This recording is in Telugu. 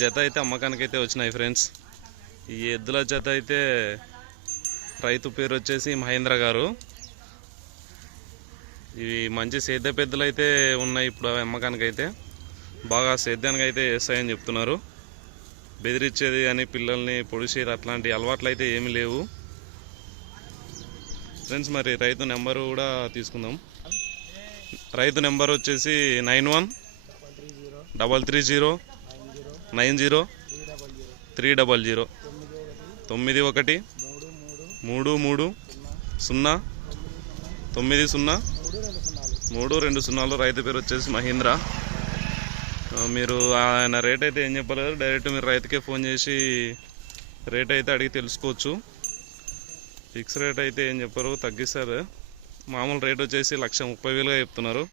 జత అయితే అమ్మకానికి అయితే వచ్చినాయి ఫ్రెండ్స్. ఈ ఎద్దుల జత అయితే రైతు పేరు వచ్చేసి మహేంద్ర గారు. ఇవి మంచి సేద్య పెద్దలు అయితే ఉన్నాయి ఇప్పుడు అమ్మకానికి అయితే బాగా సేద్యానికి అయితే వేస్తాయని చెప్తున్నారు. బెదిరించేది అని పిల్లల్ని పొడిచేది అట్లాంటి అలవాట్లు అయితే ఏమీ లేవు. ఫ్రెండ్స్ మరి రైతు నెంబరు కూడా తీసుకుందాం. రైతు నెంబర్ వచ్చేసి nine one double three zero nine zero three double zero తొమ్మిది ఒకటి మూడు మూడు సున్నా తొమ్మిది సున్నా మూడు రెండు సున్నాలు. రైతు పేరు వచ్చేసి మహీంద్ర. మీరు ఆయన రేట్ అయితే ఏం చెప్పలేదు. డైరెక్ట్ మీరు రైతుకే ఫోన్ చేసి రేట్ అయితే అడిగి తెలుసుకోవచ్చు. ఫిక్స్ రేట్ అయితే ఏం చెప్పరు తగ్గిస్తారు. మామూలు రేట్ వచ్చేసి లక్ష ముప్పై వేలుగా చెప్తున్నారు.